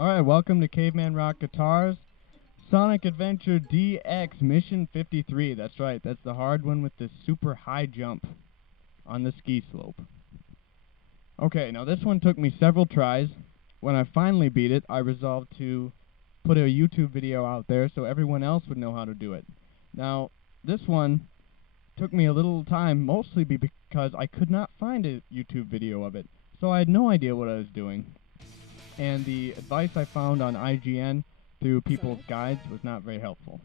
Alright, welcome to Caveman Rock Guitars. Sonic Adventure DX Mission 53. That's right, that's the hard one with the super high jump on the ski slope. Okay, now this one took me several tries. When I finally beat it, I resolved to put a YouTube video out there so everyone else would know how to do it. Now, this one took me a little time, mostly because I could not find a YouTube video of it. So I had no idea what I was doing. And the advice I found on IGN through people's guides was not very helpful.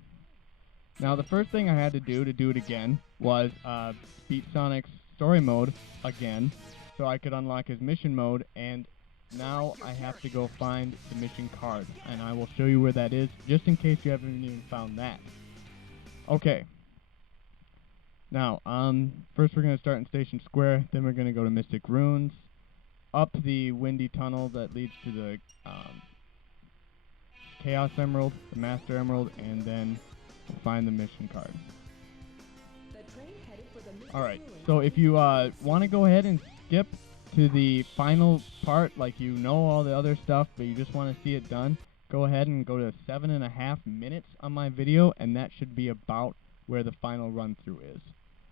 Now the first thing I had to do it again was beat Sonic's story mode again so I could unlock his mission mode, and now I have to go find the mission card, and I will show you where that is just in case you haven't even found that. Okay. Now, first we're going to start in Station Square, then we're going to go to Mystic Ruins, up the windy tunnel that leads to the Chaos Emerald, the Master Emerald, and then we'll find the mission card. Alright, so if you want to go ahead and skip to the final part, like you know all the other stuff, but you just want to see it done, go ahead and go to 7.5 minutes on my video, and that should be about where the final run-through is.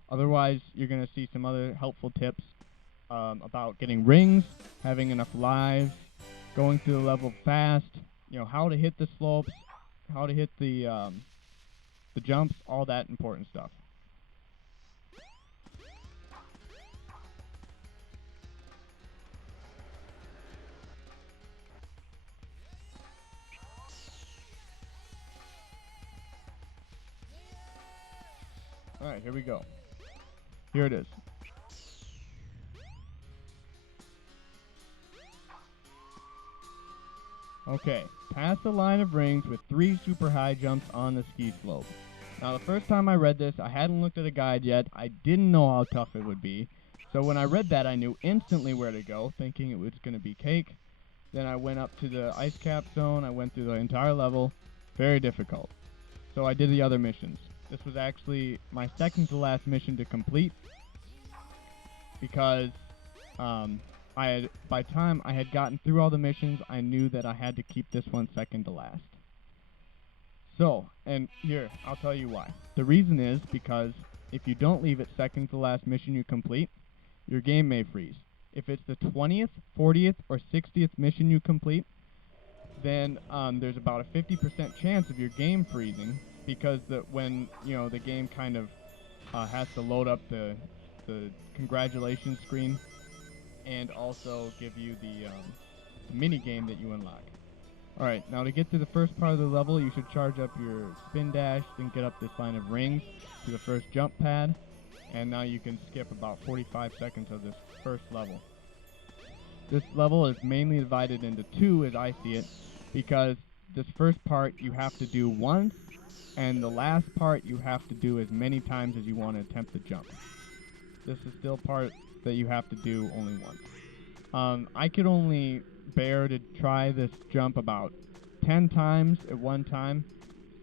Otherwise, you're going to see some other helpful tips about getting rings, having enough lives, going through the level fast, you know, how to hit the slopes, how to hit the jumps, all that important stuff. Alright, here we go. Here it is. Okay, pass the line of rings with 3 super high jumps on the ski slope. Now the first time I read this, I hadn't looked at a guide yet. I didn't know how tough it would be. So when I read that, I knew instantly where to go, thinking it was going to be cake. Then I went up to the Icecap zone. I went through the entire level. Very difficult. So I did the other missions. This was actually my second to last mission to complete, because by time I had gotten through all the missions, I knew that I had to keep this one second to last. So, and here, I'll tell you why. The reason is because if you don't leave it second to last mission you complete, your game may freeze. If it's the 20th, 40th, or 60th mission you complete, then there's about a 50% chance of your game freezing, because when the game kind of has to load up the congratulations screen and also give you the mini game that you unlock. Alright, now to get to the first part of the level, you should charge up your spin dash, then get up this line of rings to the first jump pad, and now you can skip about 45 seconds of this first level. This level is mainly divided into 2 as I see it, because this first part you have to do once, and the last part you have to do as many times as you want to attempt the jump. This is still part that you have to do only once. I could only bear to try this jump about 10 times at one time,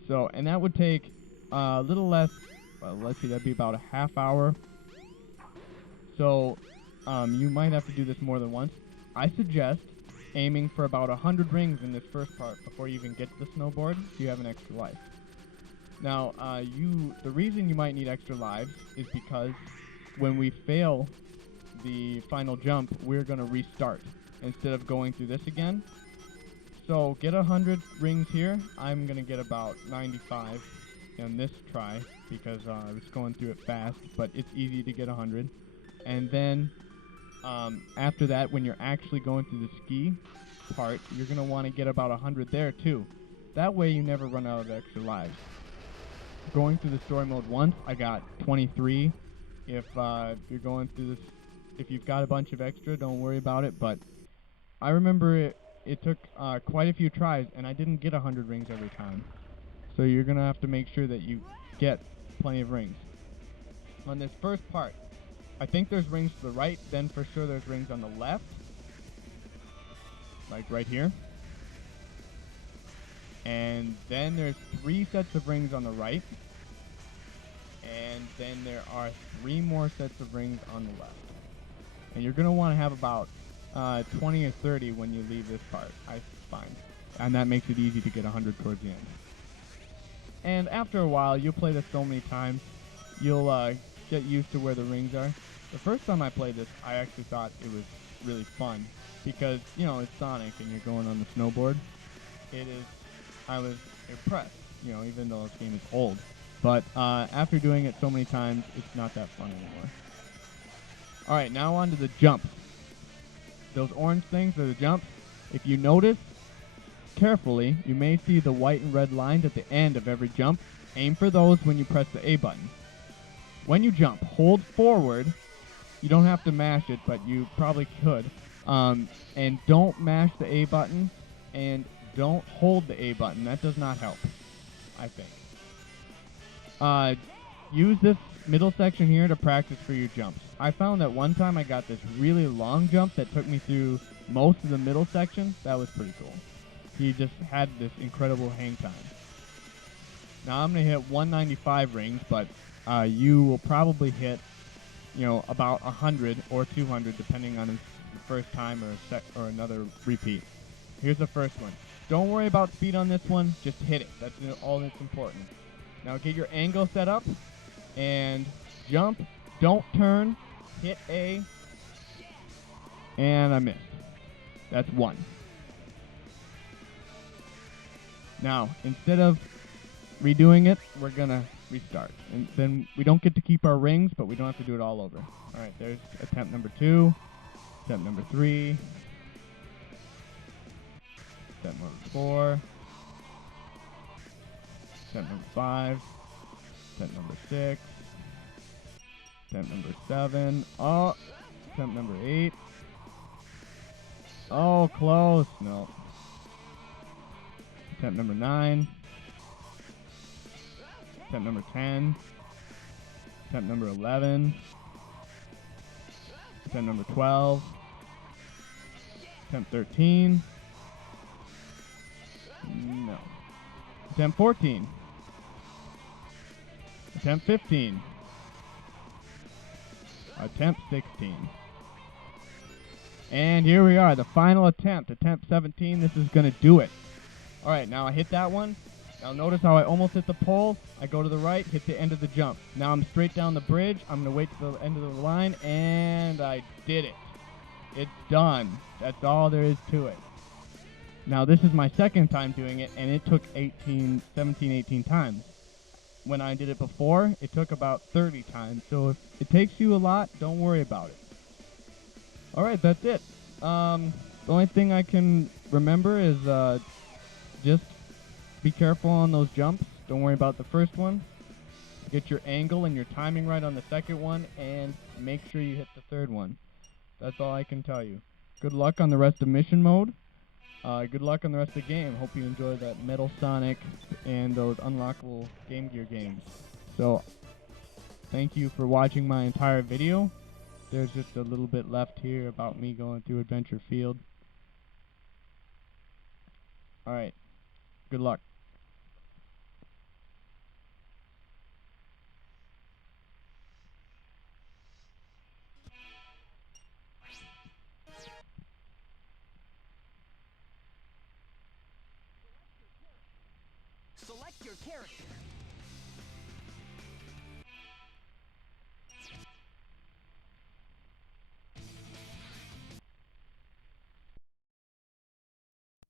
and that would take a little less, well, let's see, that'd be about a half hour. So you might have to do this more than once. I suggest aiming for about 100 rings in this first part before you even get to the snowboard, so you have an extra life. Now, the reason you might need extra lives is because when we fail the final jump, we're going to restart instead of going through this again. So get 100 rings here. I'm going to get about 95 in this try because I was going through it fast, but it's easy to get 100. And then after that, when you're actually going through the ski part, you're going to want to get about 100 there too. That way you never run out of extra lives. Going through the story mode once, I got 23. If you're going through this, if you've got a bunch of extra, don't worry about it. But I remember it took quite a few tries, and I didn't get 100 rings every time. So you're going to have to make sure that you get plenty of rings. On this first part, I think there's rings to the right, then for sure there's rings on the left. Like right here. And then there's 3 sets of rings on the right. And then there are 3 more sets of rings on the left. And you're going to want to have about 20 or 30 when you leave this part, I find. and that makes it easy to get 100 towards the end. And after a while, you'll play this so many times, you'll get used to where the rings are. The first time I played this, I actually thought it was really fun because, you know, it's Sonic and you're going on the snowboard. I was impressed, you know, even though this game is old. But after doing it so many times, it's not that fun anymore. Alright, now on to the jumps. Those orange things are the jumps. If you notice carefully, you may see the white and red lines at the end of every jump. Aim for those when you press the A button. When you jump, hold forward. You don't have to mash it, but you probably could. And don't mash the A button, and don't hold the A button. That does not help, I think. Use this middle section here to practice for your jumps. I found that one time I got this really long jump that took me through most of the middle section. That was pretty cool. He just had this incredible hang time. Now I'm going to hit 195 rings, but you will probably hit, you know, about 100 or 200 depending on his first time or another repeat. Here's the first one. Don't worry about speed on this one, just hit it. That's all that's important. Now get your angle set up and jump. Don't turn. Hit A. And I missed. That's 1. Now, instead of redoing it, we're going to restart. And then we don't get to keep our rings, but we don't have to do it all over. Alright, there's attempt number 2, attempt number 3, attempt number 4, attempt number 5, attempt number 6, attempt number 7, oh, attempt number 8, oh, close, no, attempt number 9, attempt number 10, attempt number 11, attempt number 12, attempt 13, no, attempt 14, attempt 15, attempt 16, and here we are, the final attempt, attempt 17. This is going to do it. Alright, now I hit that one. Now notice how I almost hit the pole. I go to the right, hit the end of the jump. Now I'm straight down the bridge. I'm going to wait to the end of the line, and I did it. It's done. That's all there is to it. Now this is my second time doing it, and it took 17, 18 times. When I did it before, it took about 30 times. So if it takes you a lot, don't worry about it. Alright, that's it. The only thing I can remember is just be careful on those jumps. Don't worry about the first one. Get your angle and your timing right on the second one, and make sure you hit the third one. That's all I can tell you. Good luck on the rest of mission mode. Good luck on the rest of the game. Hope you enjoy that Metal Sonic and those unlockable Game Gear games. So, thank you for watching my entire video. There's just a little bit left here about me going through Adventure Field. Alright, good luck. Select your character.